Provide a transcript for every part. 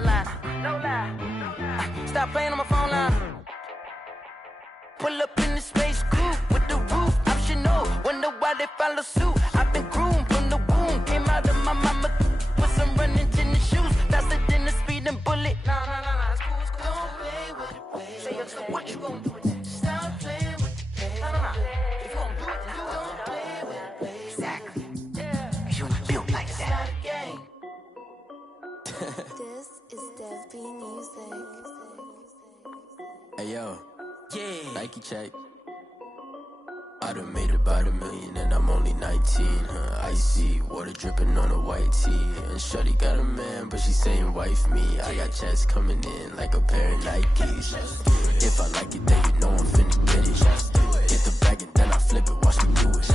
line. No lie. Stop playing on my phone line. Pull up in the space coupe with the roof optional. Wonder why they follow suit. I've been groomed from the womb. Came out of my mama with some running tennis shoes. Faster than the speeding bullet. Nah, it's cool, it's cool. Don't play with it, play. Say what you gonna do with it? Stop playing with the play. Nah. If you gonna do it, then do it. Don't play with it, play. Exactly. Yeah. You built like that. This is Dev B Music. Hey yo. Yeah. Nike check. I done made about $1 million and I'm only 19. Icy water dripping on a white tee. And shorty got a man, but she saying wife me. I got checks coming in like a pair of Nikes. If I like it, then you know I'm finna get it. Get the bag and then I flip it, watch me do it.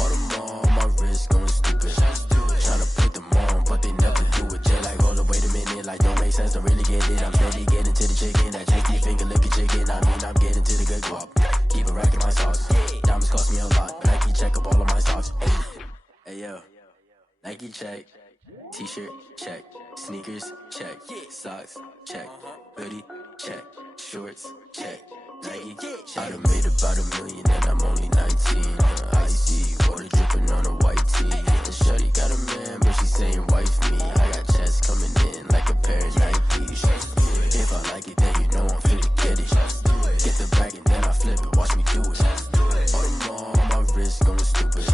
All them on my wrist going stupid. Tryna put them on, but they never do it. Jay like, hold up, wait a minute, like don't make sense, don't really get it. I'm steady getting to the chicken, that cheeky finger licking chicken. I mean, I'm getting to the good guap. Keep a rack in my socks. Diamonds cost me a lot. Nike check up all of my socks. Hey yo, Nike check. T-shirt check. Sneakers check. Socks check. Hoodie check. Shorts check. Nike I done made about $1 million and I'm only 19. Icy water dripping on a white tee. And shorty got a man, but she saying wife me. I got checks coming in like a pair of Nikes. If I like it, then you know I'm finna get it. Get the bag and then I flip it, watch me do it. All them on my wrist going stupid.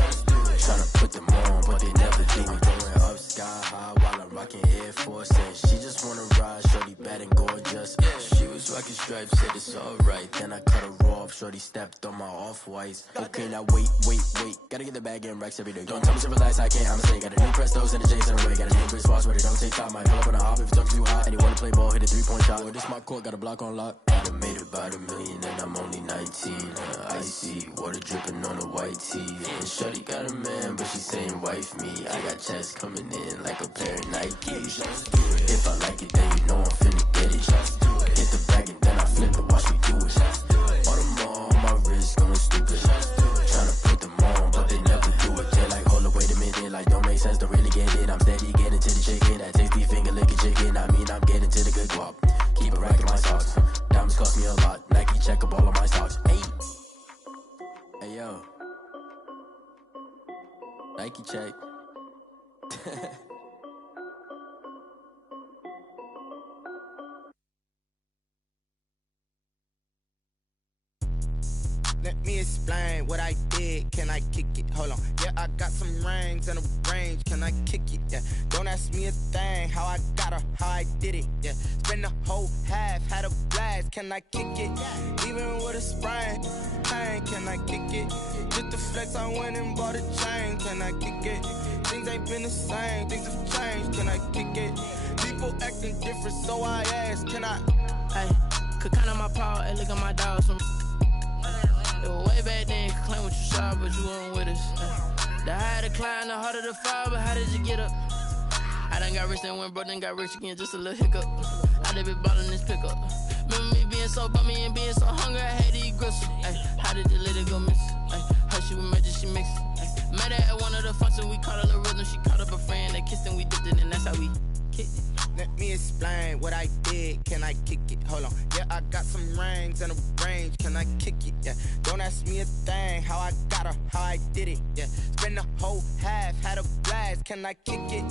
Tryna put them on, but they never do it. Going up sky high while I'm rocking Air Force. And she just wanna ride, shorty bad and gorgeous. She was rocking stripes, said it's alright. Then I cut her off, shorty stepped on my off-whites. Okay, now wait. Gotta get the bag and racks every day. Don't tell me to relax, I can't, I'ma say. Got a new Prestos and a Jason away. Got a new Chris Foss, but it don't take time. Might pull up on a hop if it's up too hot. And you wanna play ball, hit a 3-point shot. Or this my court, got a block on lock. I done made about $1 million and I'm only 19. Icy water dripping on a white tee. And shorty got a man, but she saying wife me. I got checks coming in like a pair of Nikes. If I like it, then you know I'm finna get it. Hit the bag and then I flip it, watch me do it. All them on my wrist going stupid. Tryna put them on, but they never do it. They're like, hold up, wait a minute, like don't make sense, don't really get it. I'm steady getting to the chicken, that tasty finger licking chicken. I mean, I'm getting to the good guap. Keep a rack in my socks. Diamonds cost me a lot. Nike check up all of my socks. Hey yo. Nike check. Let me explain what I did. Can I kick it? Hold on. Yeah, I got some rings and a range. Can I kick it? Yeah. Don't ask me a thing. How I got her, how I did it. Yeah. Spend the whole half, had a blast. Can I kick it? Even with a sprain. Pain, can I kick it? Just the flex, I went and bought a chain. Can I kick it? Things ain't been the same. Things have changed. Can I kick it? People acting different, so I ask. Can I? Hey, could count on my power. Hey, look at my dogs from. Way back then, you could claim what you saw, but you weren't with us. The higher the climb, the harder the fall, but how did you get up? I done got rich and went broke, then got rich again, just a little hiccup. I done been ballin' this pickup. Remember me being so bummy and being so hungry, I had to eat gristle. Ay, how did you let it go miss? Ay, how she was magic, she mixed it. Met her at one of the functions, we caught a little rhythm, she caught up a friend, they kissed and we dipped it, and that's how we kicked it. Let me explain what I did. Can I kick it? Hold on. Yeah, I got some rings and a range. Can I kick it? Yeah. Don't ask me a thing. How I got her, how I did it. Yeah. Spend the whole half, had a blast. Can I kick it?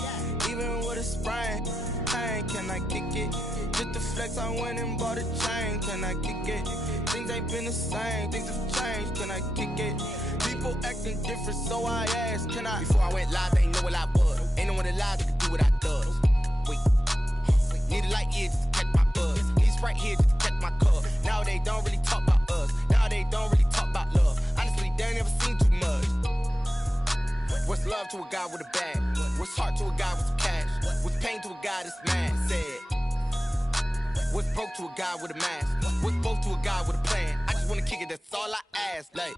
Even with a sprain. Pain, can I kick it? Just the flex, I went and bought a chain. Can I kick it? Things ain't been the same. Things have changed. Can I kick it? People acting different, so I asked. Can I? Before I went live, they ain't know what I was. Ain't no one alive that could do what I does. Wait. Need a light here just to catch my buzz. Need Sprite here just to catch my cup. Now they don't really talk about us. Now they don't really talk about love. Honestly, they ain't never seen too much. What's love to a guy with a bag? What's heart to a guy with some cash? What's pain to a guy that's mad? Said. What's broke to a guy with a mask? What's both to a guy with a plan? I just wanna kick it, that's all I ask. Like,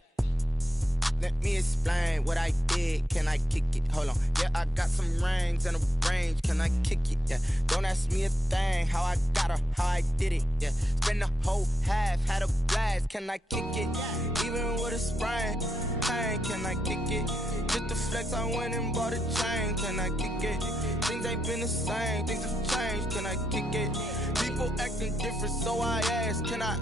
let me explain what I did. Can I kick it? Hold on. Yeah, I got some rings and a range. Can I kick it? Yeah. Don't ask me a thing. How I got her, how I did it. Yeah. Spend the whole half, had a blast. Can I kick it? Even with a sprain. Pain, can I kick it? Just the flex, I went and bought a chain. Can I kick it? Things ain't been the same. Things have changed. Can I kick it? kick it. People acting different, so I ask, can I?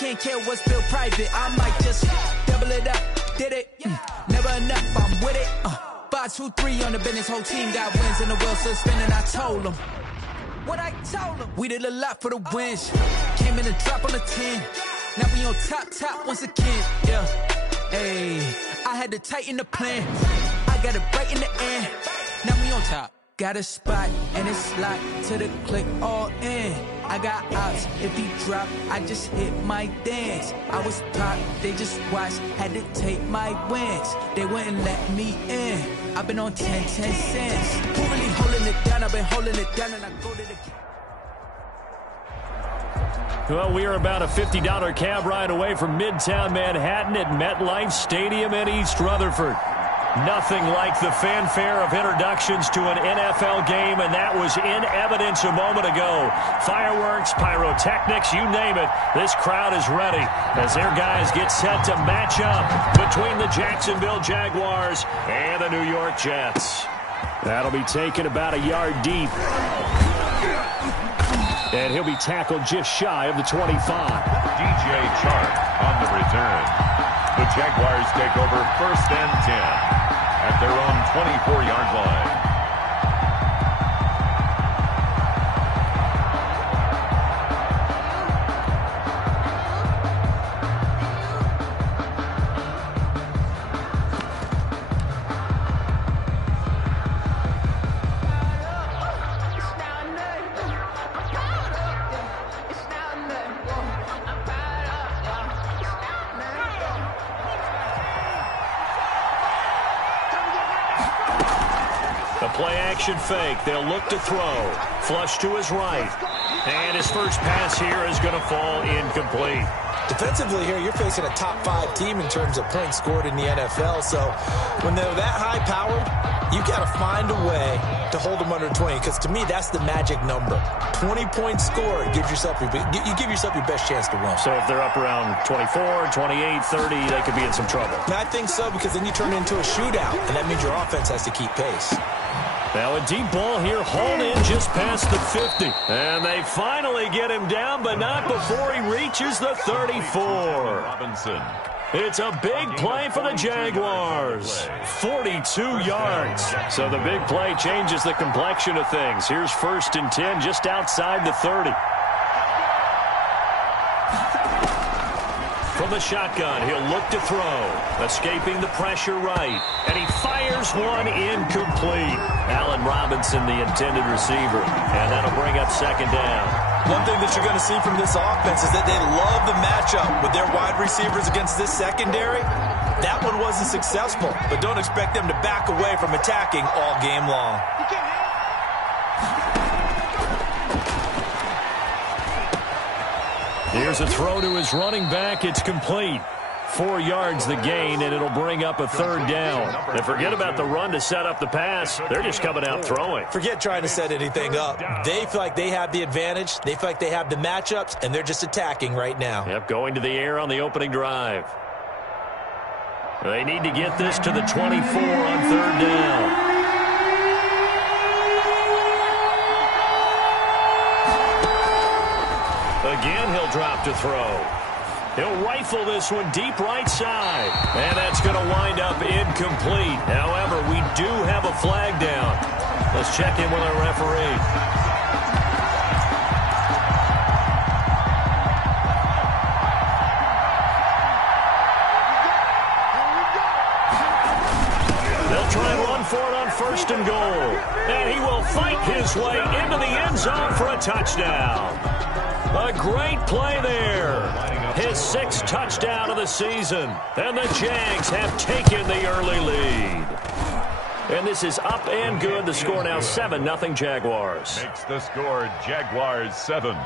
Can't care what's built private. I might just double it up. Did it? Never enough. I'm with it. 5, 2, 3 on the business. Whole team got wins and the wheel still spinning. I told them what I told them. We did a lot for the wins. Came in and drop on the 10. Now we on top once again. Yeah. Hey, I had to tighten the plan. I got it right in the end. Now we on top. Got a spot and it's locked to the click all in. I got ops, if he drop, I just hit my dance. I was top, they just watched, had to take my wins. They wouldn't let me in. I've been on 10 cents. Who really holding it down? I've been holding it down and I go to the... Well, we are about a $50 cab ride away from Midtown Manhattan at MetLife Stadium in East Rutherford. Nothing like the fanfare of introductions to an NFL game, and that was in evidence a moment ago. Fireworks, pyrotechnics, you name it. This crowd is ready as their guys get set to match up between the Jacksonville Jaguars and the New York Jets. That'll be taken about a yard deep. And he'll be tackled just shy of the 25. DJ Chark on the return. The Jaguars take over 1st and 10 at their own 24-yard line. Play-action fake. They'll look to throw. Flush to his right. And his first pass here is going to fall incomplete. Defensively here, you're facing a top 5 team in terms of points scored in the NFL. So when they're that high-powered, you've got to find a way to hold them under 20. Because to me, that's the magic number. 20 points scored gives yourself you give yourself your best chance to win. So if they're up around 24, 28, 30, they could be in some trouble. And I think so, because then you turn it into a shootout, and that means your offense has to keep pace. Now a deep ball here, hauled in just past the 50. And they finally get him down, but not before he reaches the 34. Robinson. It's a big play for the Jaguars. 42 yards. So the big play changes the complexion of things. Here's 1st and 10 just outside the 30. From the shotgun, he'll look to throw. Escaping the pressure right. And he fires one incomplete. Allen Robinson, the intended receiver. And that'll bring up 2nd down. One thing that you're going to see from this offense is that they love the matchup with their wide receivers against this secondary. That one wasn't successful, but don't expect them to back away from attacking all game long. Here's a throw to his running back. It's complete. 4 yards the gain, and it'll bring up a 3rd down. And forget about the run to set up the pass. They're just coming out throwing. Forget trying to set anything up. They feel like they have the advantage. They feel like they have the matchups, and they're just attacking right now. Yep, going to the air on the opening drive. They need to get this to the 24 on 3rd down. again. He'll drop to throw. He'll rifle this one deep right side. And that's going to wind up incomplete. However, we do have a flag down. Let's check in with our referee. Try and run for it on 1st and goal. And he will fight his way into the end zone for a touchdown. A great play there. His 6th touchdown of the season. And the Jags have taken the early lead. And this is up and good. The score now 7-0 Jaguars. Makes the score Jaguars 7,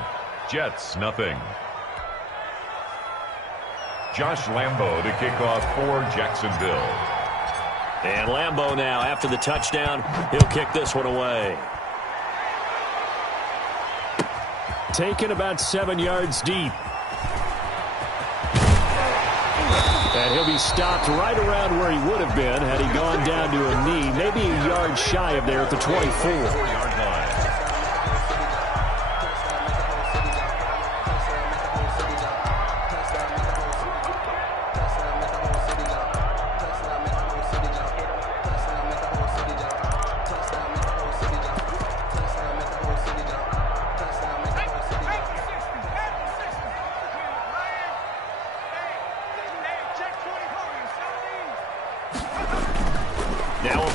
Jets 0. Josh Lambo to kick off for Jacksonville. And Lambo now, after the touchdown, he'll kick this one away. Taken about 7 yards deep. And he'll be stopped right around where he would have been had he gone down to a knee, maybe a yard shy of there at the 24-yard line.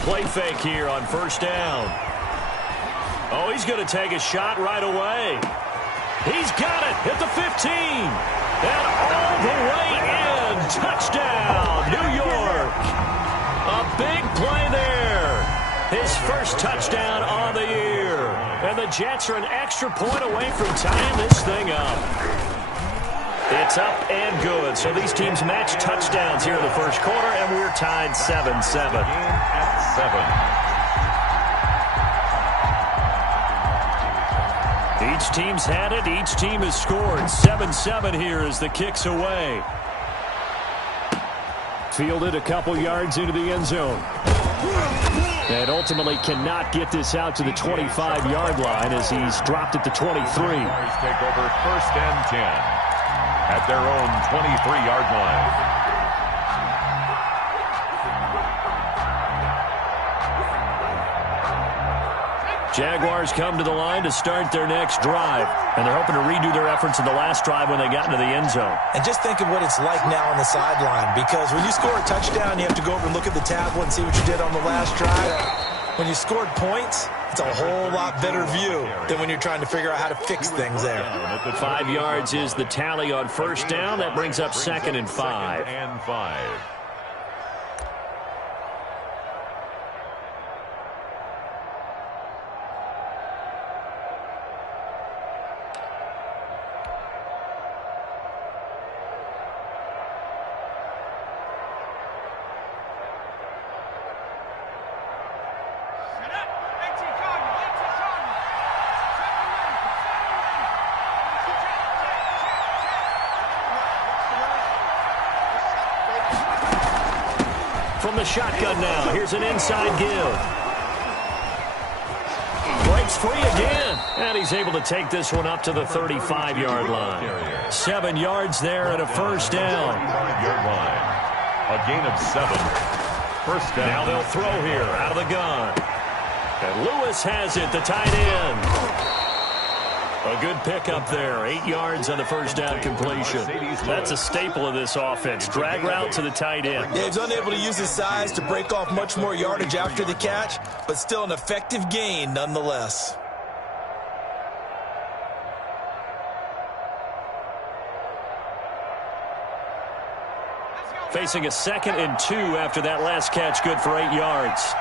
Play fake here on 1st down. Oh, he's going to take a shot right away. He's got it at the 15. And all the way in. Touchdown, New York. A big play there. His 1st touchdown on the year. And the Jets are an extra point away from tying this thing up. It's up and good. So these teams match touchdowns here in the 1st quarter, and we're tied 7-7. Each team's had it. Each team has scored. 7-7 here as the kick's away. Fielded a couple yards into the end zone. And ultimately cannot get this out to the 25-yard line as he's dropped at the 23. Take over 1st and 10 at their own 23-yard line. Jaguars come to the line to start their next drive, and they're hoping to redo their efforts in the last drive when they got into the end zone. And just think of what it's like now on the sideline, because when you score a touchdown, you have to go over and look at the tablet and see what you did on the last drive. When you scored points, it's a whole lot better view than when you're trying to figure out how to fix things there. 5 yards is the tally on 1st down. That brings up 2nd and 5. From the shotgun now, here's an inside give. Breaks free again, and he's able to take this one up to the 35-yard line. 7 yards there and a 1st down. 5-yard line. A gain of 7. 1st down. Now they'll throw here out of the gun. And Lewis has it, the tight end. A good pickup there. 8 yards on the 1st down completion. That's a staple of this offense. Drag route to the tight end. Yeah, he's unable to use his size to break off much more yardage after the catch, but still an effective gain nonetheless. Facing a 2nd and 2 after that last catch, good for 8 yards.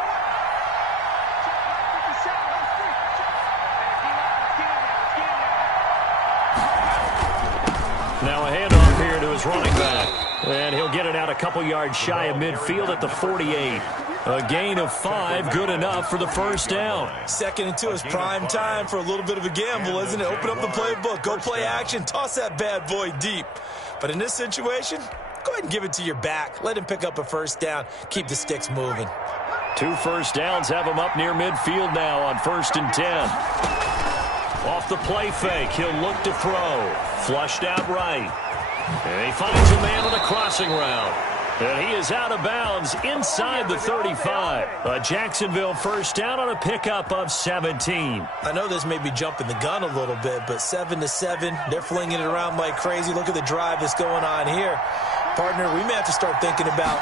Now a handoff here to his running back. And he'll get it out a couple yards shy of midfield at the 48. A gain of 5, good enough for the 1st down. 2nd and 2 is prime time for a little bit of a gamble, isn't it? Open up the playbook, go play action, toss that bad boy deep. But in this situation, go ahead and give it to your back. Let him pick up a 1st down, keep the sticks moving. 2 first downs have him up near midfield now on 1st and 10. Off the play fake, he'll look to throw. Flushed out right. And he finds a man on a crossing route. And he is out of bounds inside the 35. A Jacksonville first down on a pickup of 17. I know this may be jumping the gun a little bit, but 7-7, they're flinging it around like crazy. Look at the drive that's going on here. Partner, we may have to start thinking about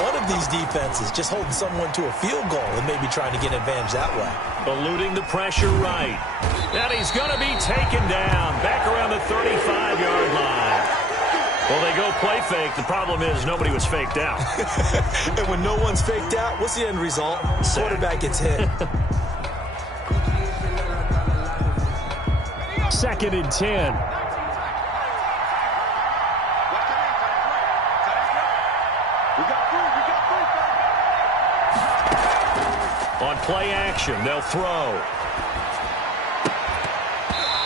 one of these defenses just holding someone to a field goal and maybe trying to get an advantage that way. Eluding the pressure right. And he's going to be taken down back around the 35-yard line. Well, they go play fake. The problem is nobody was faked out. And when no one's faked out, what's the end result? Quarterback gets hit. 2nd and 10. On play action, they'll throw.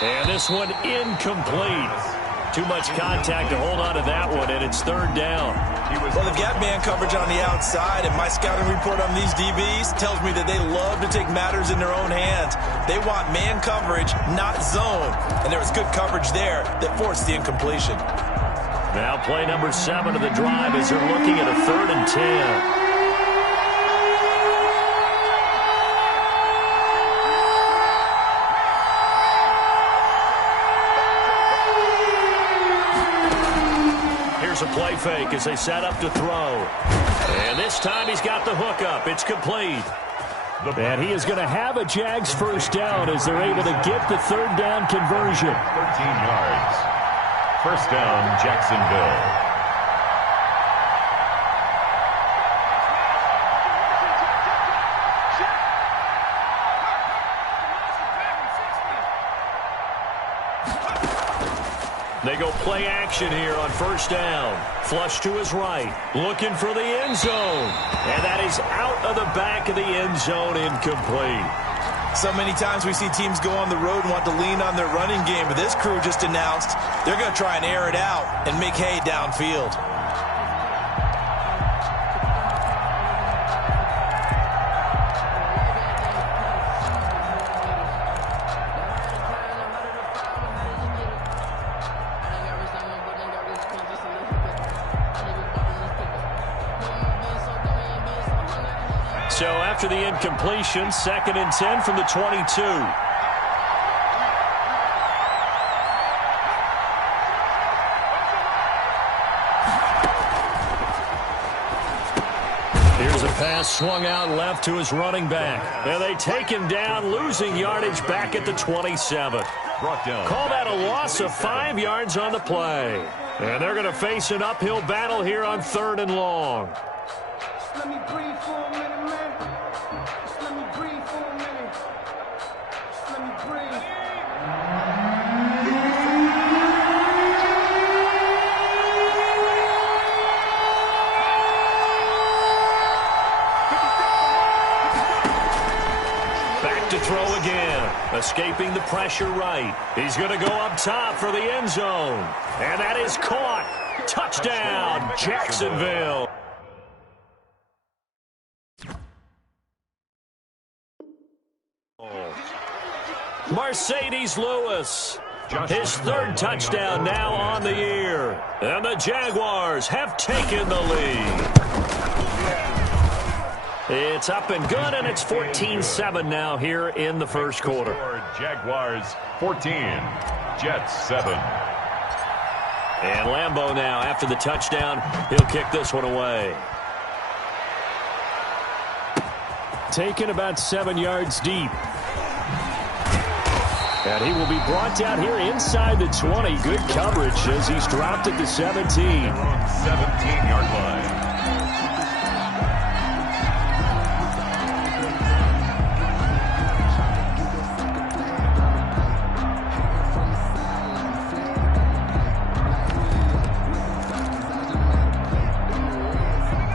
And this one incomplete. Too much contact to hold on to that one, and it's 3rd down. Well, they've got man coverage on the outside, and my scouting report on these DBs tells me that they love to take matters in their own hands. They want man coverage, not zone. And there was good coverage there that forced the incompletion. Now play number 7 of the drive as they're looking at a 3rd and 10. A play fake as they set up to throw. And this time he's got the hook up. It's complete. And he is going to have a Jags first down as they're able to get the 3rd down conversion. 13 yards. First down, Jacksonville. They go play action here on first down. Flush to his right. Looking for the end zone. And that is out of the back of the end zone, incomplete. So many times we see teams go on the road and want to lean on their running game, but this crew just announced they're going to try and air it out and make hay downfield. So after the incompletion, 2nd and 10 from the 22. Here's a pass swung out left to his running back. And they take him down, losing yardage back at the 27. Call that a loss of 5 yards on the play. And they're going to face an uphill battle here on 3rd and long. Let me breathe for a minute, man. Just let me breathe for a minute. Just let me breathe. Back to throw again. Escaping the pressure right. He's going to go up top for the end zone. And that is caught. Touchdown, Jacksonville. Mercedes Lewis, his 3rd touchdown now on the year. And the Jaguars have taken the lead. It's up and good, and it's 14-7 now here in the first quarter. Jaguars 14, Jets 7. And Lambeau now, after the touchdown, he'll kick this one away. Taken about 7 yards deep. And he will be brought down here inside the 20. Good coverage as he's dropped at the 17. 17-yard line.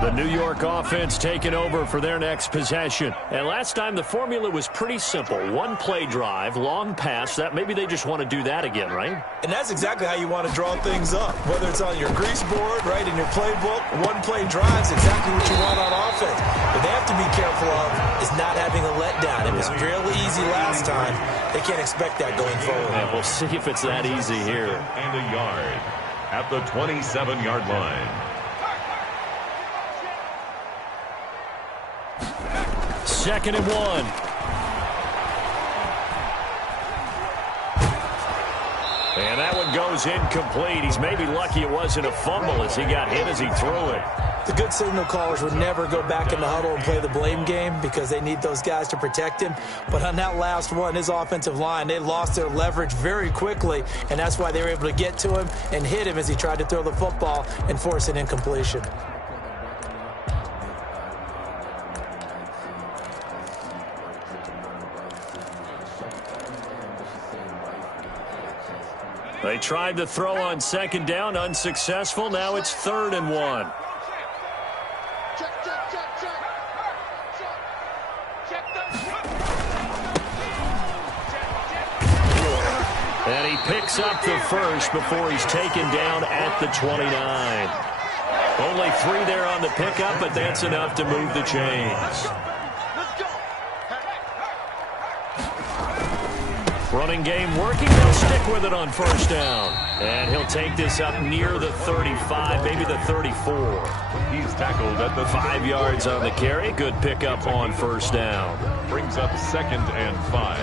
The New York offense taking over for their next possession. And last time the formula was pretty simple. One play drive, long pass. That maybe they just want to do that again, right? And that's exactly how you want to draw things up. Whether it's on your grease board, right, in your playbook, one play drive is exactly what you want on offense. What they have to be careful of is not having a letdown. It was fairly easy last time. They can't expect that going forward. And we'll see if it's that easy here. And a yard at the 27-yard line. Second and 1. And that one goes incomplete. He's maybe lucky it wasn't a fumble as he got hit as he threw it. The good signal callers would never go back in the huddle and play the blame game because they need those guys to protect him. But on that last one, his offensive line, they lost their leverage very quickly, and that's why they were able to get to him and hit him as he tried to throw the football and force an incompletion. They tried to throw on second down, unsuccessful. Now it's 3rd and 1. And he picks up the first before he's taken down at the 29. Only 3 there on the pickup, but that's enough to move the chains. Running game working. They'll stick with it on first down. And he'll take this up near the 35, maybe the 34. He's tackled at the 5 yards on the carry. Good pickup on first down. Brings up 2nd and 5.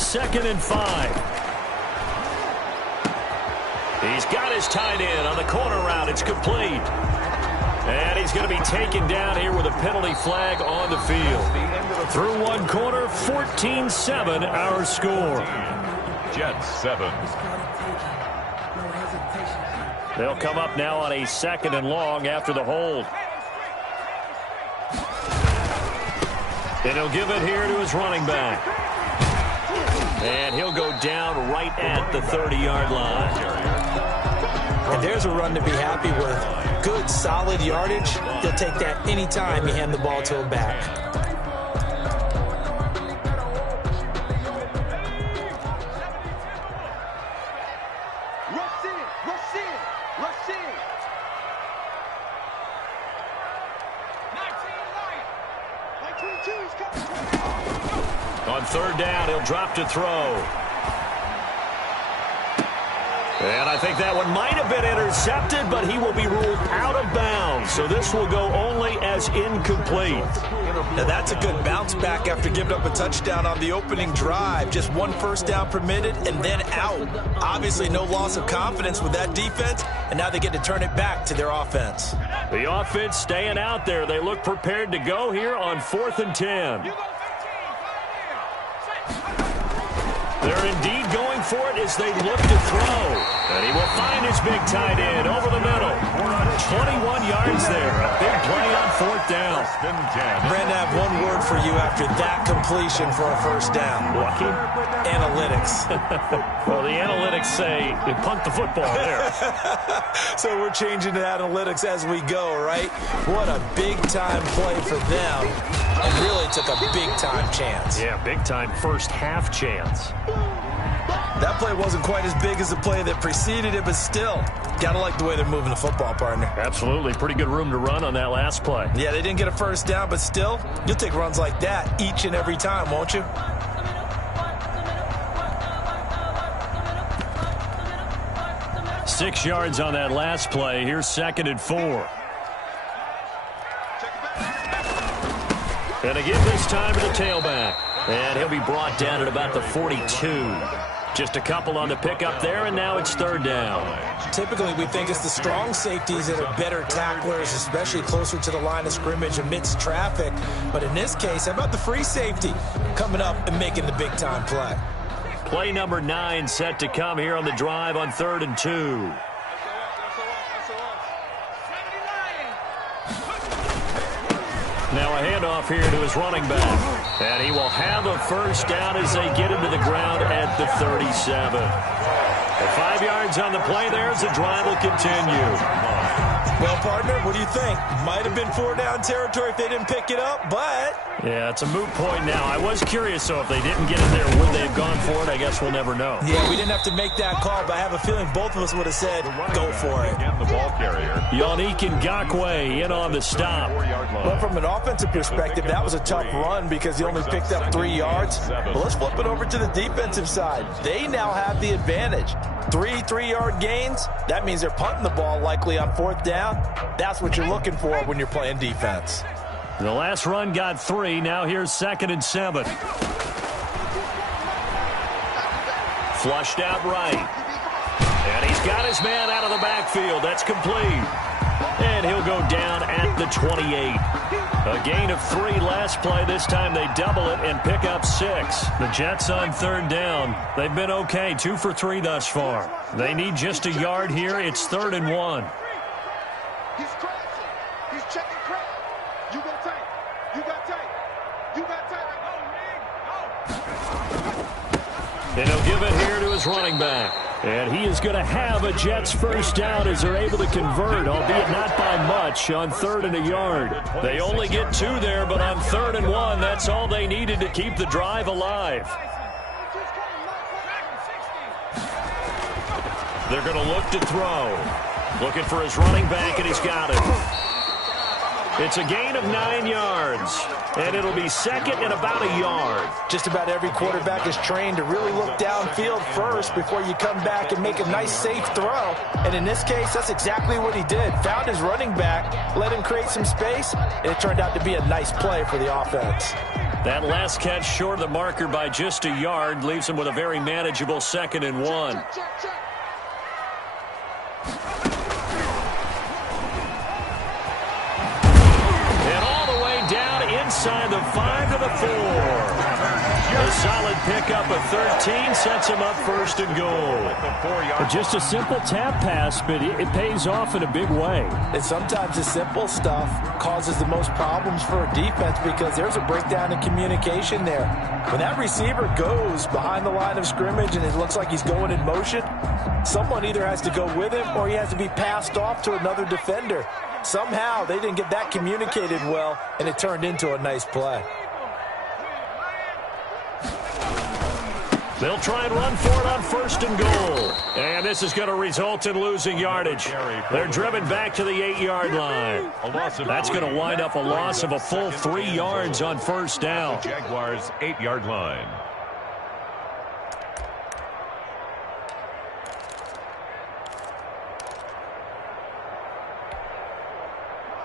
Second and 5. He's got his tight end on the corner route. It's complete. And he's going to be taken down here with a penalty flag on the field. Through one quarter, 14-7 our score. Jets 7. They'll come up now on a 2nd and long after the hold. And he'll give it here to his running back. And he'll go down right at the 30-yard line. And there's a run to be happy with. Good, solid yardage. He'll take that anytime you hand the ball to him back. On 3rd down, he'll drop to throw. And I think that one might have been intercepted, but he will be ruled out of bounds. So this will go only as incomplete. Now that's a good bounce back after giving up a touchdown on the opening drive. Just 1 first down permitted and then out. Obviously no loss of confidence with that defense, and now they get to turn it back to their offense. The offense staying out there. They look prepared to go here on 4th and 10. They're indeed going for it as they look to throw. And he will find his big tight end over the middle. 21 yards there. A big play on 4th down. Brandon, I have one word for you after that completion for a first down. Lucky? Analytics. Well, the analytics say you punt the football there. So we're changing to analytics as we go, right? What a big-time play for them. And really took a big-time chance. Yeah, big-time first half chance. That play wasn't quite as big as the play that preceded it, but still, got to like the way they're moving the football, partner. Absolutely. Pretty good room to run on that last play. Yeah, they didn't get a first down, but still, you'll take runs like that each and every time, won't you? Six yards on that last play. Here's 2nd and 4. And again this time to the tailback. And he'll be brought down at about the 42. Just a couple on the pickup there, and now it's 3rd down. Typically, we think it's the strong safeties that are better tacklers, especially closer to the line of scrimmage amidst traffic. But in this case, how about the free safety coming up and making the big-time play? Play number 9 set to come here on the drive on 3rd and 2. Now a handoff here to his running back. And he will have a first down as they get him to the ground at the 37. At 5 yards on the play there as the drive will continue. Well, partner, what do you think? Might have been 4 down territory if they didn't pick it up, but... Yeah, it's a moot point now. I was curious, so if they didn't get it there, would they have gone for it? I guess we'll never know. Yeah, we didn't have to make that call, but I have a feeling both of us would have said, go for it. Again, the ball carrier. Yannick Ngakoue in on the stop. Well, from an offensive perspective, that was a tough run because he only picked up 3 yards. But let's flip it over to the defensive side. They now have the advantage. 3 3-yard gains, that means they're punting the ball likely on 4th down. That's what you're looking for when you're playing defense. The last run got 3. Now here's 2nd and 7. Flushed out right. And he's got his man out of the backfield. That's complete. And he'll go down at the 28. A gain of 3 last play. This time they double it and pick up 6. The Jets on 3rd down. They've been okay. 2 for 3 thus far. They need just a yard here. It's 3rd and 1. He's crashing. He's checking crash. You got tape. You got tape. You got tape. And he'll give it here to his running back. And he is going to have a Jets first down as they're able to convert, albeit not by much, on 3rd and a yard. They only get 2 there, but on 3rd and 1, that's all they needed to keep the drive alive. They're going to look to throw. Looking for his running back, and he's got it. It's a gain of 9 yards, and it'll be 2nd and about a yard. Just about every quarterback is trained to really look downfield first before you come back and make a nice, safe throw. And in this case, that's exactly what he did. Found his running back, let him create some space, and it turned out to be a nice play for the offense. That last catch short of the marker by just a yard leaves him with a very manageable 2nd and 1. Inside the 5 to the 4. A solid pickup of 13 sets him up 1st and goal. Just a simple tap pass, but it pays off in a big way. And sometimes the simple stuff causes the most problems for a defense because there's a breakdown in communication there. When that receiver goes behind the line of scrimmage and it looks like he's going in motion, someone either has to go with him or he has to be passed off to another defender. Somehow they didn't get that communicated well, and it turned into a nice play. They'll try and run for it on 1st and goal. And this is going to result in losing yardage. They're driven back to the 8-yard line. That's going to wind up a loss of a full 3 yards on 1st down. Jaguars 8-yard line.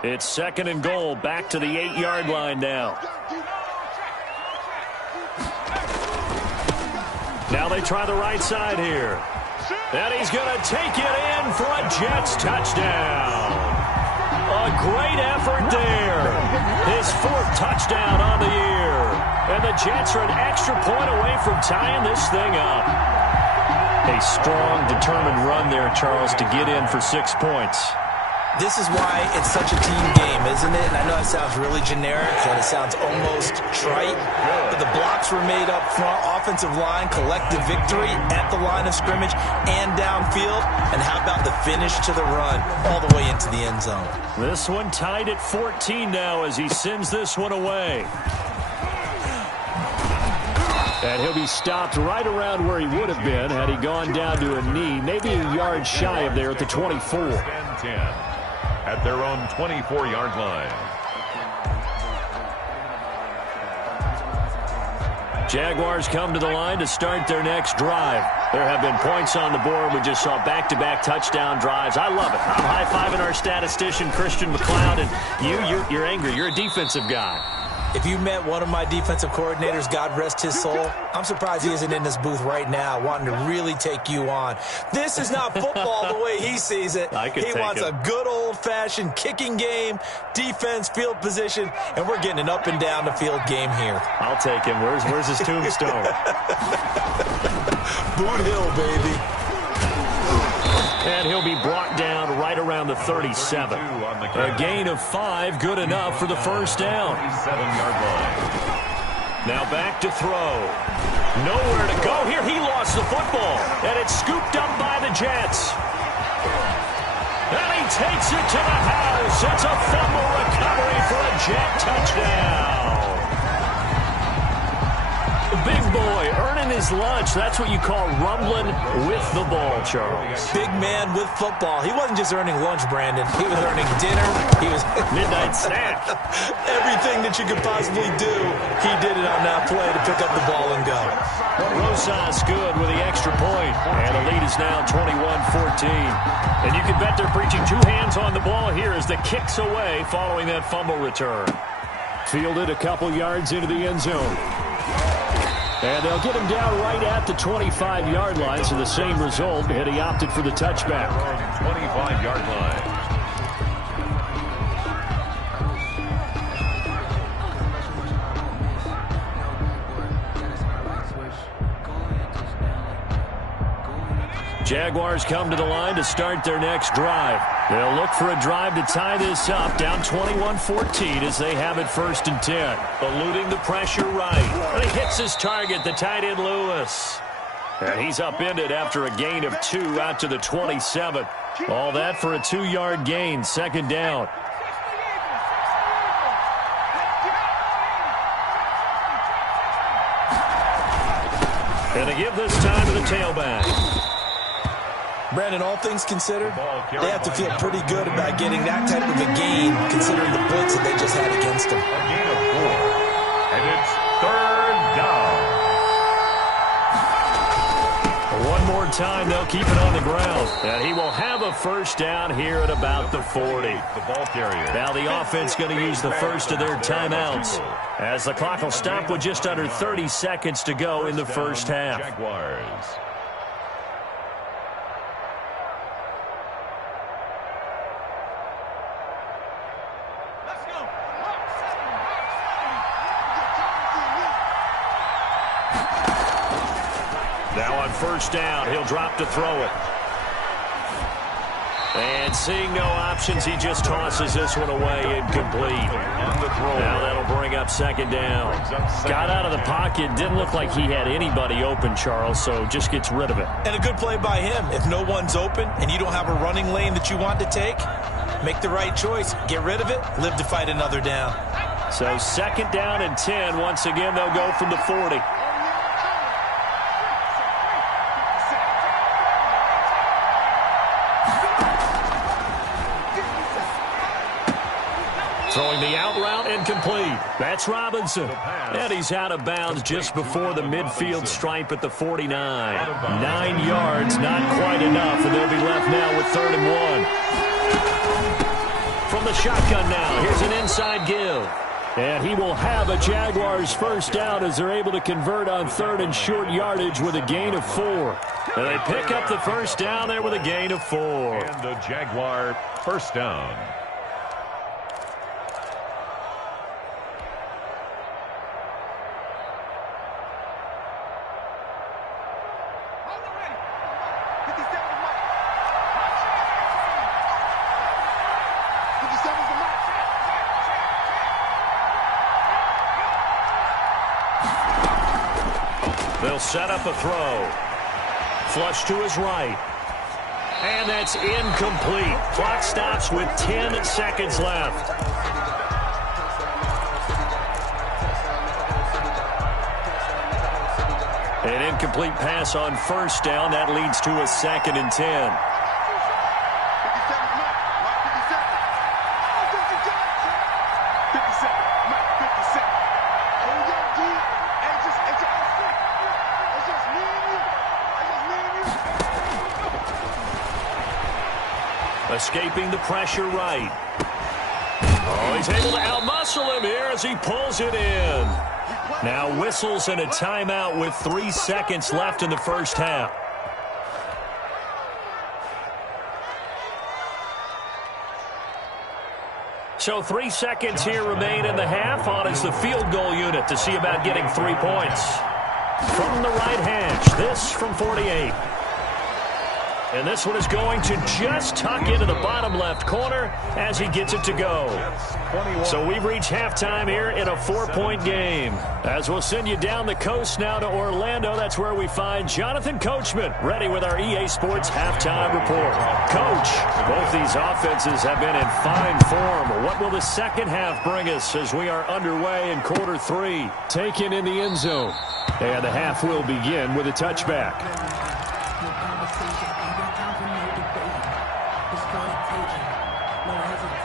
It's 2nd and goal, back to the 8-yard line now. Now they try the right side here. And he's going to take it in for a Jets touchdown. A great effort there. His 4th touchdown on the year. And the Jets are an extra point away from tying this thing up. A strong, determined run there, Charles, to get in for 6 points. This is why it's such a team game, isn't it? And I know it sounds really generic and it sounds almost trite, but the blocks were made up front, offensive line, collective victory at the line of scrimmage and downfield. And how about the finish to the run all the way into the end zone? This one tied at 14 now as he sends this one away. And he'll be stopped right around where he would have been had he gone down to a knee, maybe a yard shy of there at the 24. 10. At their own 24-yard line. Jaguars come to the line to start their next drive. There have been points on the board. We just saw back-to-back touchdown drives. I love it. I'm high-fiving our statistician, Christian McLeod, and you're angry. You're a defensive guy. If you met one of my defensive coordinators, God rest his soul, I'm surprised he isn't in this booth right now wanting to really take you on. This is not football the way he sees it. He wants a good old-fashioned kicking game, defense, field position, and we're getting an up and down the field game here. I'll take him. Where's his tombstone? Boot Hill, baby. And he'll be brought down right around the 37. A gain of 5, good enough for the first down. 7-yard line. Now back to throw. Nowhere to go here. He lost the football. And it's scooped up by the Jets. And he takes it to the house. It's a fumble recovery for a Jet touchdown. Big boy earning his lunch. That's what you call rumbling with the ball, Charles. Big man with football. He wasn't just earning lunch, Brandon. He was earning dinner. He was midnight snack. Everything that you could possibly do, he did it on that play to pick up the ball and go. Rosas good with the extra point. And the lead is now 21-14. And you can bet they're preaching 2 hands on the ball here as the kick's away following that fumble return. Fielded a couple yards into the end zone. And they'll get him down right at the 25-yard line, so the same result, and he opted for the touchback. 25-yard line. Jaguars come to the line to start their next drive. They'll look for a drive to tie this up, down 21-14 as they have it 1st and 10. Eluding the pressure right. And he hits his target, the tight end Lewis. And he's upended after a gain of 2 out to the 27. All that for a 2-yard gain, 2nd down. And they give this time to the tailback. Brandon, all things considered, they have to feel pretty good about getting that type of a gain, considering the blitz that they just had against them. A gain of 4, and it's 3rd down. One more time, they'll keep it on the ground. And he will have a first down here at about the 40. The ball carrier. Now the offense going to use the first of their timeouts, as the clock will stop with just under 30 seconds to go in the first half. Jaguars. Now on first down, he'll drop to throw it. And seeing no options, he just tosses this one away, incomplete. Now that'll bring up 2nd down. Got out of the pocket, didn't look like he had anybody open, Charles, so just gets rid of it. And a good play by him. If no one's open and you don't have a running lane that you want to take, make the right choice. Get rid of it, live to fight another down. So 2nd down and 10. Once again, they'll go from the 40. Throwing the out route incomplete. That's Robinson. And he's out of bounds just before the midfield stripe at the 49. 9 yards, not quite enough, and they'll be left now with 3rd and 1. From the shotgun now, here's an inside give. And he will have a Jaguars first down as they're able to convert on 3rd and short yardage with a gain of 4. And they pick up the first down there with a gain of 4. And the Jaguar first down. They'll set up a throw. Flush to his right. And that's incomplete. Clock stops with 10 seconds left. An incomplete pass on first down. That leads to a 2nd and 10. Escaping the pressure right. Oh, he's able to outmuscle him here as he pulls it in. Now whistles and a timeout with 3 seconds left in the first half. So 3 seconds here remain in the half. On is the field goal unit to see about getting 3 points. From the right hash, this from 48. And this one is going to just tuck into the bottom left corner as he gets it to go. So we've reached halftime here in a 4-point game. As we'll send you down the coast now to Orlando, that's where we find Jonathan Coachman ready with our EA Sports halftime report. Coach, both these offenses have been in fine form. What will the second half bring us as we are underway in quarter 3? Taken in the end zone. And the half will begin with a touchback.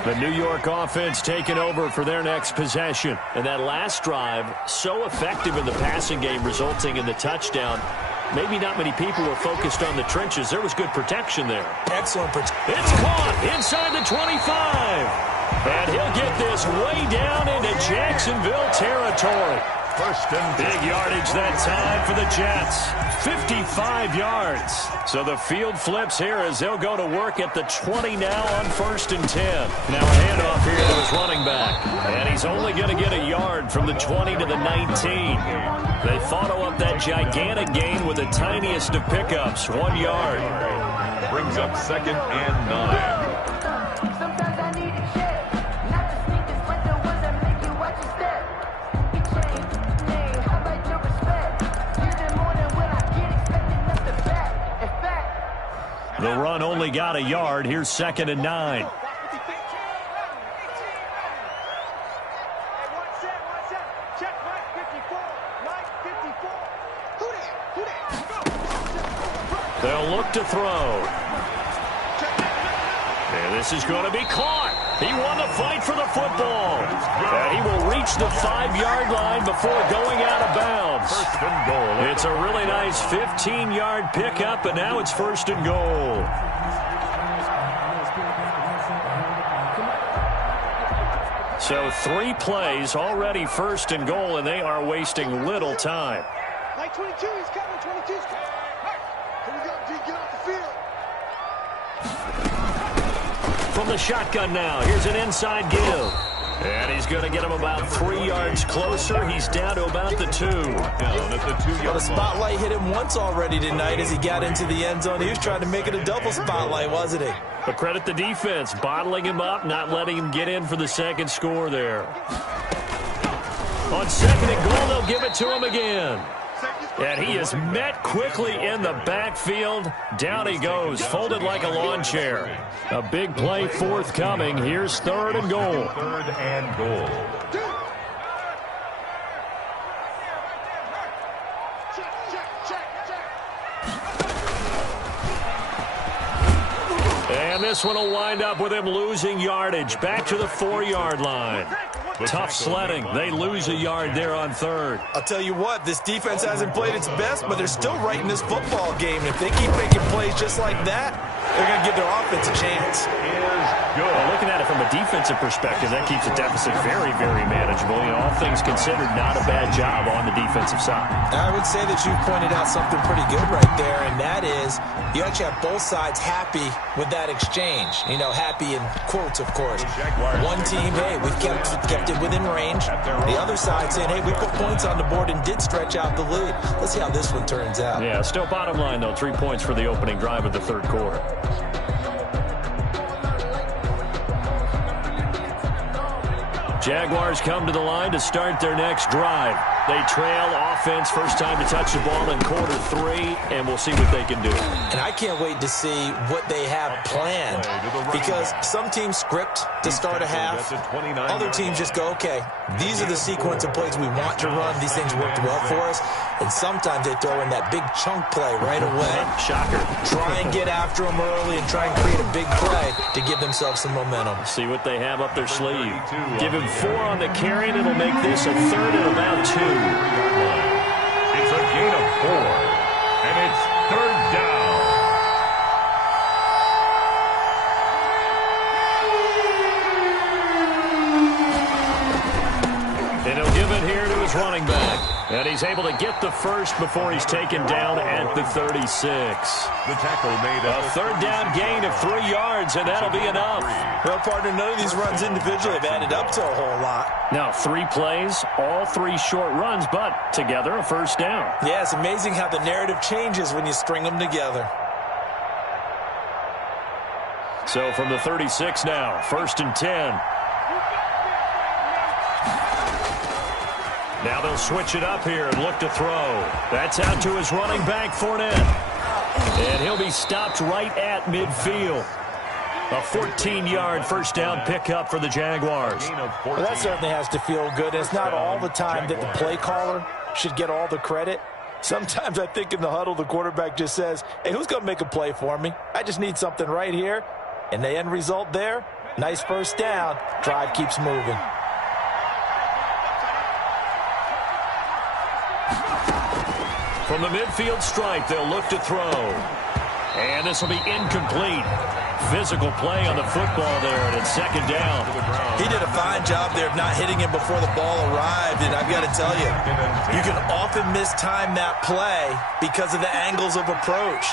The New York offense taking over for their next possession. And that last drive, so effective in the passing game, resulting in the touchdown. Maybe not many people were focused on the trenches. There was good protection there. Excellent protection. It's caught inside the 25. And he'll get this way down into Jacksonville territory. Big yardage that time for the Jets. 55 yards. So the field flips here as they'll go to work at the 20 now on 1st and 10. Now a handoff here to his running back. And he's only going to get a yard from the 20 to the 19. They follow up that gigantic gain with the tiniest of pickups, 1 yard. Brings up 2nd and 9. The run only got a yard. Here's 2nd and 9. They'll look to throw. And this is going to be caught. He won the fight for the football. And he will reach the 5-yard line before going out of bounds. It's a really nice 15-yard pickup, and now it's 1st and goal. So 3 plays, already 1st and goal, and they are wasting little time. 22, he's coming. 22's coming. Here we go, D. Get off the field. From the shotgun now, here's an inside give. And he's going to get him about 3 yards closer. He's down to about the 2. Well, the spotlight hit him once already tonight as he got into the end zone. He was trying to make it a double spotlight, wasn't he? But credit the defense, bottling him up, not letting him get in for the second score there. On 2nd and goal, they'll give it to him again. And he is met quickly in the backfield. Down he goes, folded like a lawn chair. A big play forthcoming. Here's 3rd and goal. 3rd and goal. And this one will wind up with him losing yardage. Back to the 4-yard line. Tough sledding. They lose a yard there on 3rd. I'll tell you what, this defense hasn't played its best, but they're still right in this football game. If they keep making plays just like that, they're going to give their offense a chance. Well, looking at it from a defensive perspective, that keeps the deficit very, very manageable. You know, all things considered, not a bad job on the defensive side. I would say that you've pointed out something pretty good right there, and that is you actually have both sides happy with that exchange. You know, happy in quotes, of course. One team, hey, we've kept it within range. The other side saying, hey, we put points on the board and did stretch out the lead. Let's see how this one turns out. Yeah, still bottom line, though, 3 points for the opening drive of the 3rd quarter. Jaguars come to the line to start their next drive. They trail offense, first time to touch the ball in quarter 3, and we'll see what they can do. And I can't wait to see what they have planned, because some teams script to start a half. Other teams just go, okay, these are the sequence of plays we want to run. These things worked well for us. And sometimes they throw in that big chunk play right away. Shocker. Try and get after them early and try and create a big play to give themselves some momentum. See what they have up their sleeve. Give him 4 on the carry, and it'll make this a 3rd and about 2. It's a gain of 4, and it's 3rd down. And he'll give it here to his running back. And he's able to get the first before he's taken down at the 36. The tackle made a 3rd down gain of 3 yards, and that'll be enough. Well, partner, none of these runs individually have added up to a whole lot. Now, 3 plays, all 3 short runs, but together a 1st down. Yeah, it's amazing how the narrative changes when you string them together. So from the 36 now, 1st and 10. Now they'll switch it up here and look to throw. That's out to his running back, Fournette. And he'll be stopped right at midfield. A 14-yard first down pickup for the Jaguars. Well, that certainly has to feel good. It's not all the time that the play caller should get all the credit. Sometimes I think in the huddle, the quarterback just says, hey, who's going to make a play for me? I just need something right here. And the end result there, nice first down. Drive keeps moving. From the midfield stripe, they'll look to throw. And this will be incomplete. Physical play on the football there, and it's 2nd down. He did a fine job there of not hitting him before the ball arrived, and I've got to tell you, you can often mistime that play because of the angles of approach.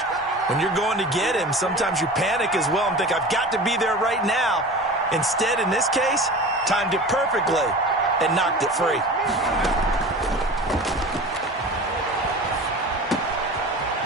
When you're going to get him, sometimes you panic as well and think, I've got to be there right now. Instead, in this case, timed it perfectly and knocked it free.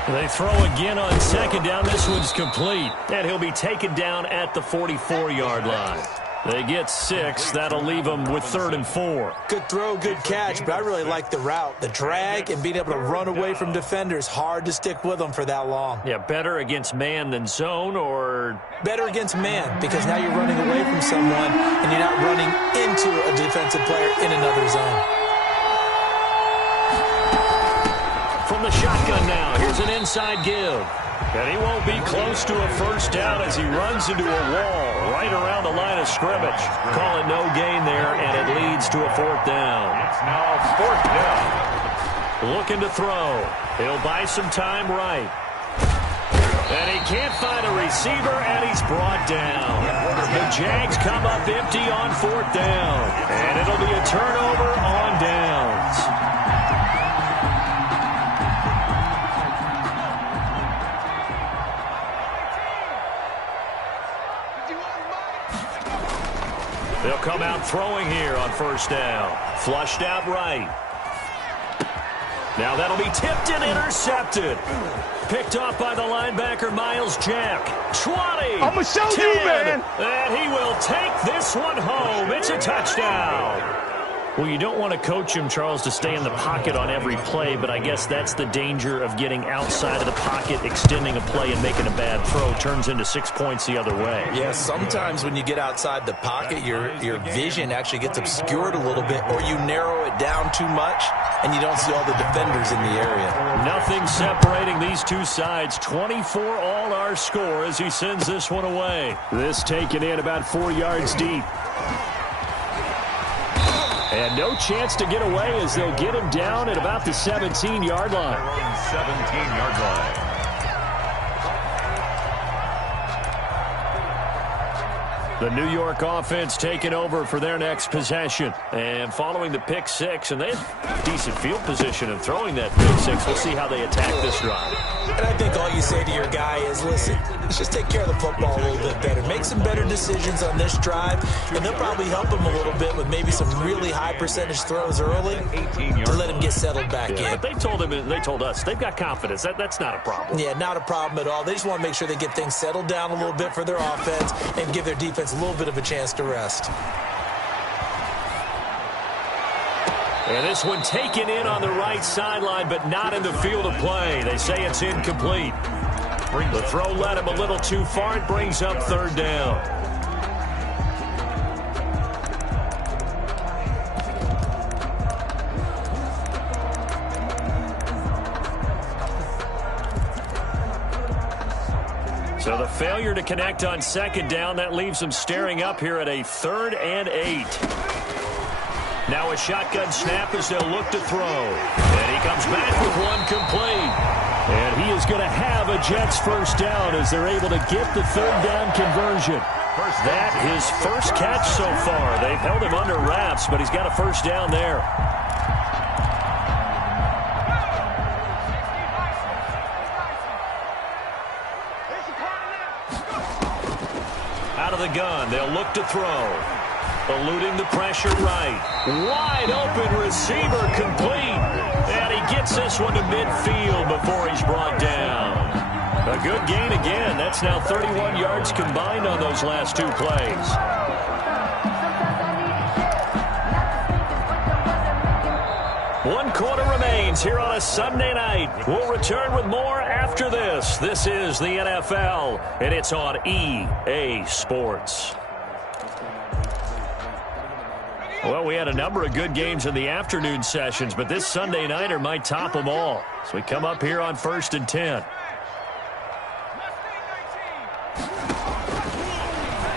They throw again on 2nd down. This one's complete. And he'll be taken down at the 44-yard line. They get 6. That'll leave them with 3rd and 4. Good throw, good catch, but I really like the route. The drag and being able to run away from defenders. Hard to stick with them for that long. Yeah, better against man than zone, or? Better against man, because now you're running away from someone and you're not running into a defensive player in another zone. From the shotgun now, here's an inside give. And he won't be close to a first down as he runs into a wall right around the line of scrimmage. Call it no gain there, and it leads to a 4th down. It's now 4th down. Looking to throw. He'll buy some time right. And he can't find a receiver, and he's brought down. The Jags come up empty on 4th down. And it'll be a turnover on downs. They'll come out throwing here on 1st down. Flushed out right. Now that'll be tipped and intercepted. Picked off by the linebacker, Miles Jack. 20. I'm going to show 10, you, man. And he will take this one home. It's a touchdown. Well, you don't want to coach him, Charles, to stay in the pocket on every play, but I guess that's the danger of getting outside of the pocket, extending a play, and making a bad throw. Turns into 6 points the other way. Yeah, sometimes when you get outside the pocket, your vision actually gets obscured a little bit, or you narrow it down too much, and you don't see all the defenders in the area. Nothing separating these two sides. 24 all our score as he sends this one away. This taken in about 4 yards deep. And no chance to get away as they'll get him down at about the 17-yard line. 17-yard line. The New York offense taking over for their next possession. And following the pick six, and they have decent field position and throwing that pick six. We'll see how they attack this drive. And I think all you say to your guy is, listen, let's just take care of the football a little bit better. Make some better decisions on this drive, and they'll probably help him a little bit with maybe some really high percentage throws early to let him get settled back in. But they told us they've got confidence. That's not a problem. Yeah, not a problem at all. They just want to make sure they get things settled down a little bit for their offense and give their defense a little bit of a chance to rest. And this one taken in on the right sideline, but not in the field of play. They say it's incomplete. The throw led him a little too far. It brings up third down. So the failure to connect on second down, that leaves them staring up here at a 3rd and 8. Now a shotgun snap as they'll look to throw. And he comes back with one complete. And he is going to have a Jets first down as they're able to get the third down conversion. That his first catch so far. They've held him under wraps, but he's got a first down there. Out of the gun, they'll look to throw. Eluding the pressure right. Wide open receiver complete. And he gets this one to midfield before he's brought down. A good gain again. That's now 31 yards combined on those last two plays. One quarter remains here on a Sunday night. We'll return with more after this. This is the NFL, and it's on EA Sports. Well, we had a number of good games in the afternoon sessions, but this Sunday nighter might top them all. So we come up here on 1st and 10.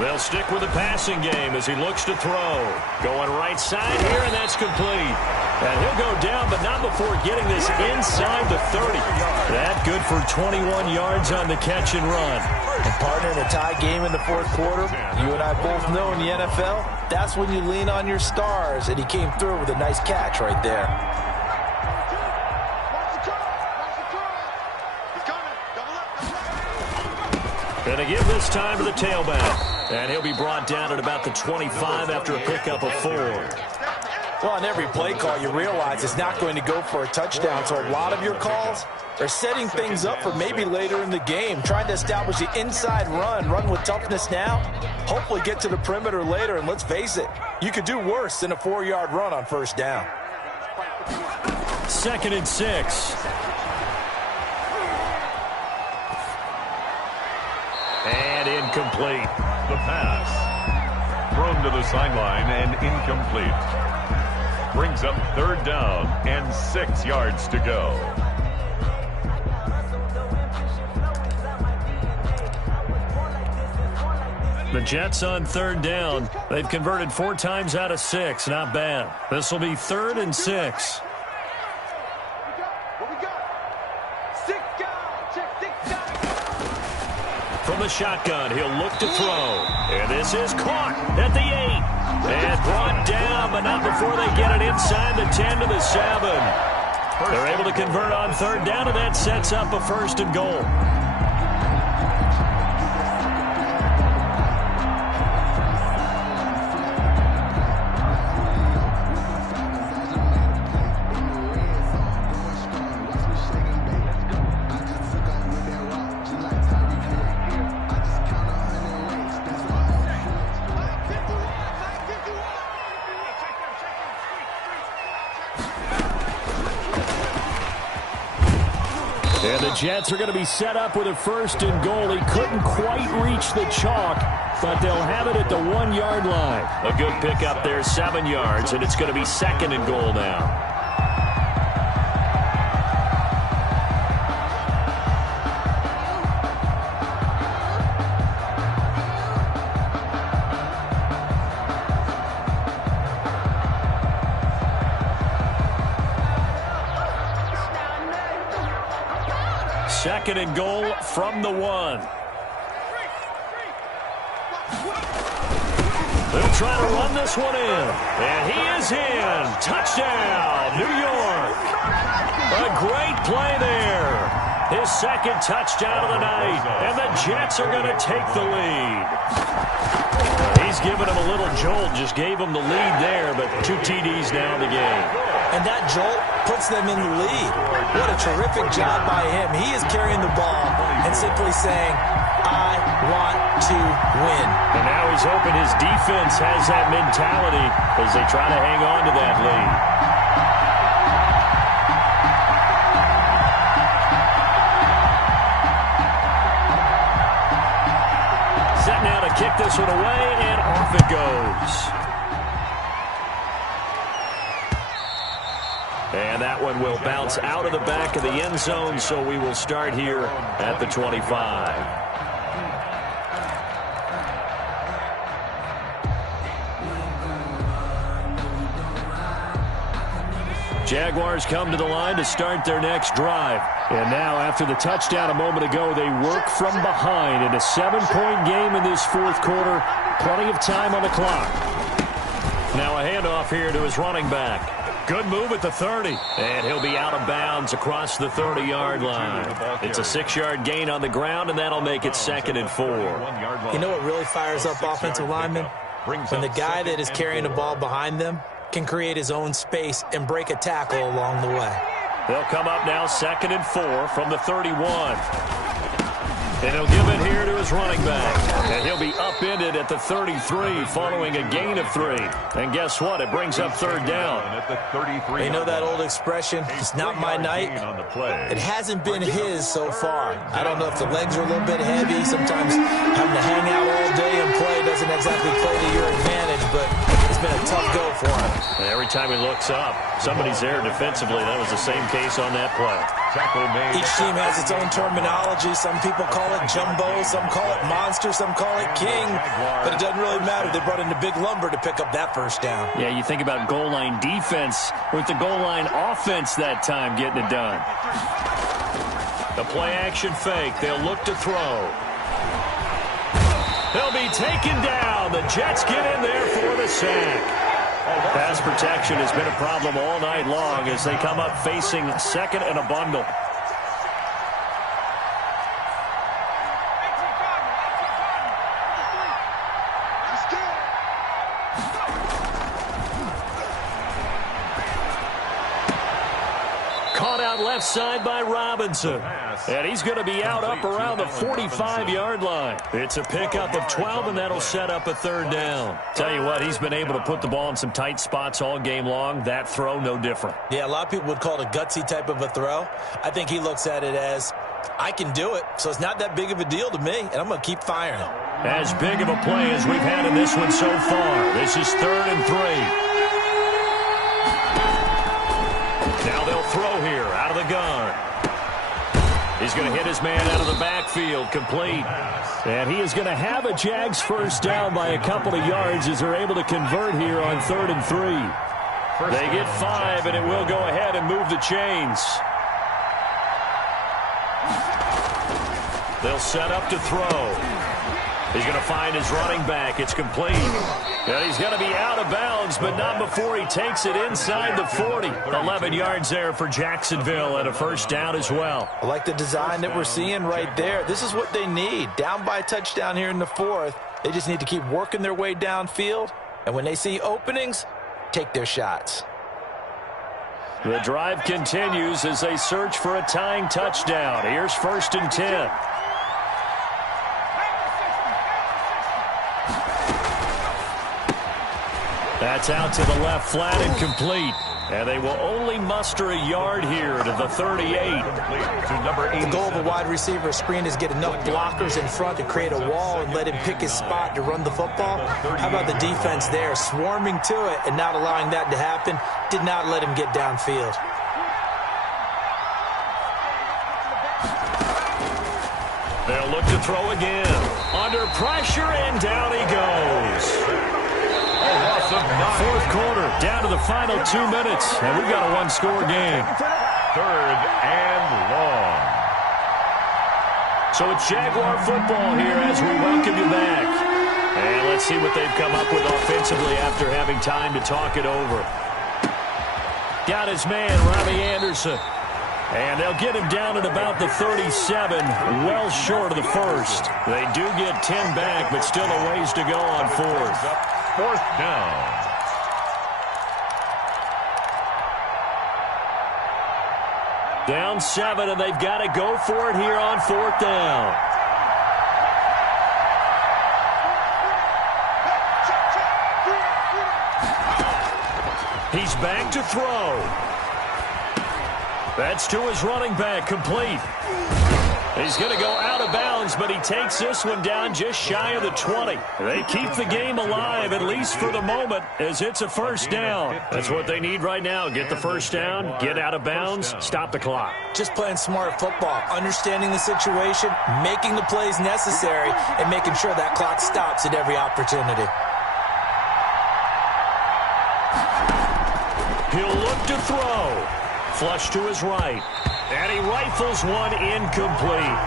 They'll stick with the passing game as he looks to throw. Going right side here, and that's complete. And he'll go down, but not before getting this inside the 30. That good for 21 yards on the catch and run. And partner, in a tie game in the fourth quarter, you and I both know in the NFL, that's when you lean on your stars, and he came through with a nice catch right there. And to give this time to the tailback. And he'll be brought down at about the 25 after a pickup of 4. Well, on every play call, you realize it's not going to go for a touchdown. So a lot of your calls are setting things up for maybe later in the game, trying to establish the inside run with toughness now, hopefully get to the perimeter later. And let's face it, you could do worse than a 4-yard run on first down. 2nd and 6. And incomplete. The pass. Thrown to the sideline and incomplete. Brings up 3rd down and 6 yards to go. The Jets on 3rd down. They've converted 4 times out of 6. Not bad. This will be 3rd and 6. From the shotgun, he'll look to throw. And this is caught at the 8. And brought down, but not before they get it inside the 10 to the 7. They're able to convert on 3rd down, and that sets up a 1st and goal. And the Jets are going to be set up with a 1st and goal. He couldn't quite reach the chalk, but they'll have it at the 1-yard line. A good pickup there, 7 yards, and it's going to be 2nd and goal now. Second and goal from the 1. They'll try to run this one in. And he is in. Touchdown, New York. A great play there. His 2nd touchdown of the night. And the Jets are going to take the lead. He's given him a little jolt. Just gave him the lead there, but 2 TDs now in the game. And that jolt puts them in the lead. What a terrific job by him. He is carrying the ball and simply saying, I want to win. And now he's hoping his defense has that mentality as they try to hang on to that lead. Set now to kick this one away, and off it goes. And that one will bounce out of the back of the end zone, so we will start here at the 25. Jaguars come to the line to start their next drive. And now, after the touchdown a moment ago, they work from behind in a 7-point game in this 4th quarter. Plenty of time on the clock. Now a handoff here to his running back. Good move at the 30. And he'll be out of bounds across the 30-yard line. It's a 6-yard gain on the ground, and that'll make it 2nd and 4. You know what really fires up offensive linemen? When the guy that is carrying the ball behind them can create his own space and break a tackle along the way. They'll come up now 2nd and 4 from the 31. And he'll give it here to his running back. And he'll be upended at the 33 following a gain of 3. And guess what? It brings up third down. At the 33. You know that old expression, it's not my night. It hasn't been his so far. I don't know if the legs are a little bit heavy. Sometimes having to hang out all day and play doesn't exactly play to your advantage, but it's been a tough go for him. And every time he looks up, somebody's there defensively. That was the same case on that play. Each team has its own terminology. Some people call it jumbo, some call it monster, some call it king. But it doesn't really matter. They brought in the big lumber to pick up that first down. Yeah, you think about goal line defense with the goal line offense that time getting it done. The play action fake. They'll look to throw. They'll be taken down. The Jets get in there for the sack. Pass protection has been a problem all night long as they come up facing second and a bundle. Caught out left side by Robinson. And he's going to be out up around the 45-yard line. It's a pickup of 12, and that'll set up a third down. Tell you what, he's been able to put the ball in some tight spots all game long. That throw, no different. Yeah, a lot of people would call it a gutsy type of a throw. I think he looks at it as, I can do it, so it's not that big of a deal to me, and I'm going to keep firing. As big of a play as we've had in this one so far. This is 3rd and 3. Now they'll throw here out of the gun. He's going to hit his man out of the backfield, complete. And he is going to have a Jags first down by a couple of yards as they're able to convert here on 3rd and 3. They get 5, and it will go ahead and move the chains. They'll set up to throw. He's going to find his running back. It's complete. And he's going to be out of bounds, but not before he takes it inside the 40. 11 yards there for Jacksonville and a first down as well. I like the design that we're seeing right there. This is what they need. Down by a touchdown here in the 4th. They just need to keep working their way downfield. And when they see openings, take their shots. The drive continues as they search for a tying touchdown. Here's 1st and 10. That's out to the left, flat and complete. And they will only muster a yard here to the 38. The goal of a wide receiver screen is get enough blockers in front to create a wall and let him pick his spot to run the football. How about the defense there, swarming to it and not allowing that to happen? Did not let him get downfield. They'll look to throw again. Under pressure, and down he goes. 4th quarter, down to the final 2 minutes, and we've got a one-score game. 3rd and long. So it's Jaguar football here as we welcome you back. And let's see what they've come up with offensively after having time to talk it over. Got his man, Robbie Anderson. And they'll get him down at about the 37, well short of the first. They do get 10 back, but still a ways to go on 4th. 4th down. Down 7, and they've got to go for it here on 4th down. He's back to throw. That's to his running back, complete. He's going to go out of bounds, but he takes this one down just shy of the 20. They keep the game alive, at least for the moment, as it's a first down. That's what they need right now. Get the first down, get out of bounds, stop the clock. Just playing smart football, understanding the situation, making the plays necessary, and making sure that clock stops at every opportunity. He'll look to throw. Flush to his right. And he rifles one incomplete.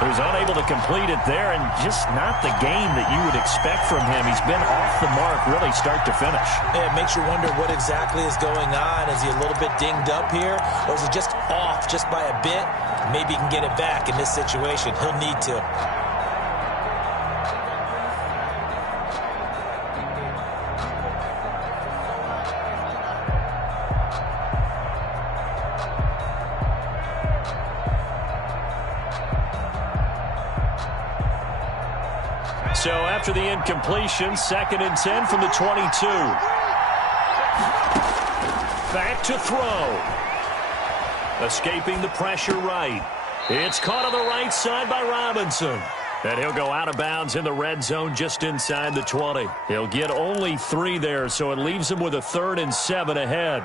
So he's unable to complete it there, and just not the game that you would expect from him. He's been off the mark really start to finish. Yeah, it makes you wonder what exactly is going on. Is he a little bit dinged up here, or is he just off just by a bit? Maybe he can get it back in this situation. He'll need to. So after the incompletion, 2nd and 10 from the 22. Back to throw. Escaping the pressure right. It's caught on the right side by Robinson. And he'll go out of bounds in the red zone just inside the 20. He'll get only 3 there, so it leaves him with a 3rd and 7 ahead.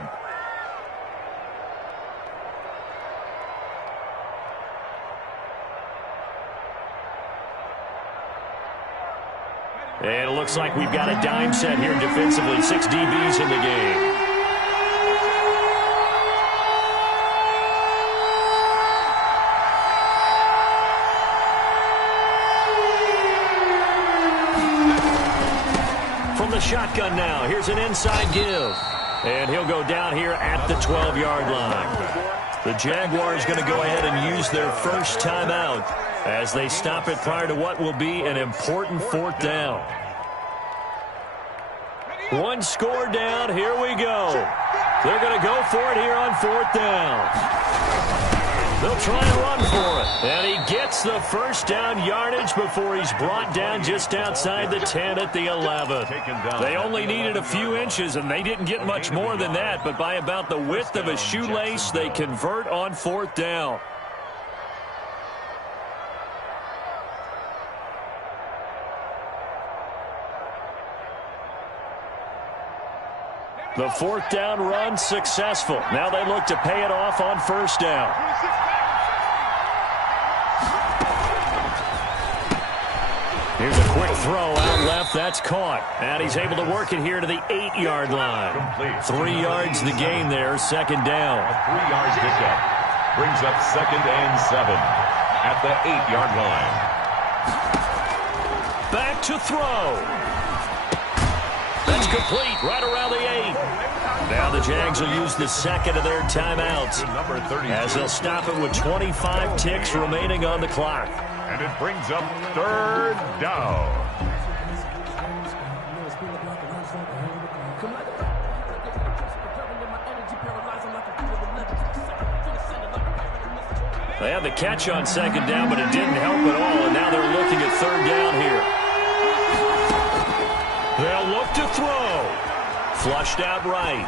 And it looks like we've got a dime set here defensively. 6 DBs in the game. From the shotgun now, here's an inside give. And he'll go down here at the 12-yard line. The Jaguars going to go ahead and use their first timeout as they stop it prior to what will be an important 4th down. 1 score down. Here we go. They're going to go for it here on 4th down. They'll try and run for it. And he gets the first down yardage before he's brought down just outside the 10 at the 11. They only needed a few inches, and they didn't get much more than that. But by about the width of a shoelace, they convert on 4th down. The 4th down run successful. Now they look to pay it off on 1st down. Here's a quick throw out left. That's caught. And he's able to work it here to the 8-yard line. 3 yards the gain there. 2nd down. A 3-yard pickup brings up 2nd and 7 at the 8-yard line. Back to throw. That's complete right around the 8. Now the Jags will use the 2nd of their timeouts as they'll stop it with 25 ticks remaining on the clock. And it brings up 3rd down. They had the catch on 2nd down, but it didn't help at all, and now they're looking at 3rd down here. They'll look to throw. Flushed out right.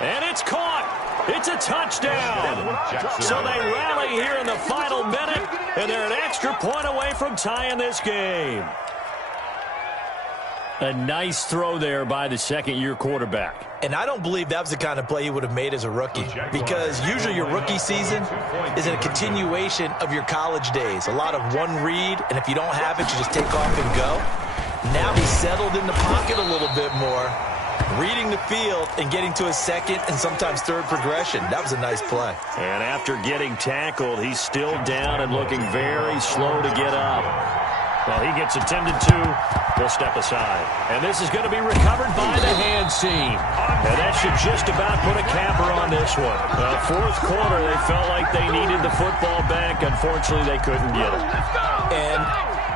And it's caught. It's a touchdown. So they rally here in the final minute, and they're an extra point away from tying this game. A nice throw there by the 2nd-year quarterback. And I don't believe that was the kind of play he would have made as a rookie, because usually your rookie season is a continuation of your college days. A lot of one read, and if you don't have it, you just take off and go. Now he's settled in the pocket a little bit more, reading the field and getting to his 2nd and sometimes 3rd progression. That was a nice play. And after getting tackled, he's still down and looking very slow to get up. Well, he gets attended to. We'll step aside. And this is going to be recovered by the hands team. And that should just about put a capper on this one. 4th quarter, they felt like they needed the football back. Unfortunately, they couldn't get it. And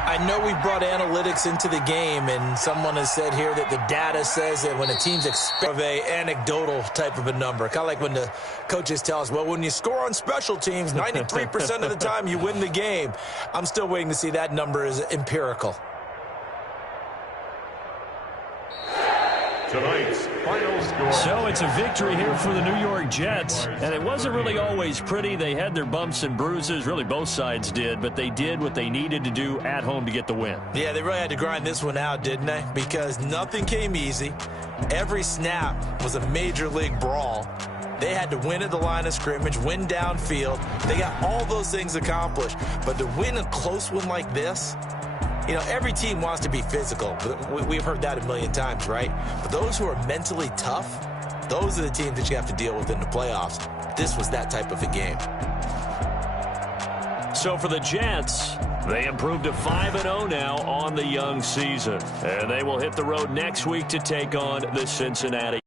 I know we brought analytics into the game, and someone has said here that the data says that when a team's of a anecdotal type of a number, kind of like when the coaches tell us, well, when you score on special teams, 93% of the time you win the game. I'm still waiting to see that number is empirical. Tonight's final score. So it's a victory here for the New York Jets, and it wasn't really always pretty. They had their bumps and bruises, really both sides did, but they did what they needed to do at home to get the win. Yeah, they really had to grind this one out, didn't they? Because nothing came easy. Every snap was a major league brawl. They had to win at the line of scrimmage, win downfield. They got all those things accomplished, but to win a close one like this, you know, every team wants to be physical. We've heard that a million times, right? But those who are mentally tough, those are the teams that you have to deal with in the playoffs. This was that type of a game. So for the Jets, they improved to 5-0 now on the young season. And they will hit the road next week to take on the Cincinnati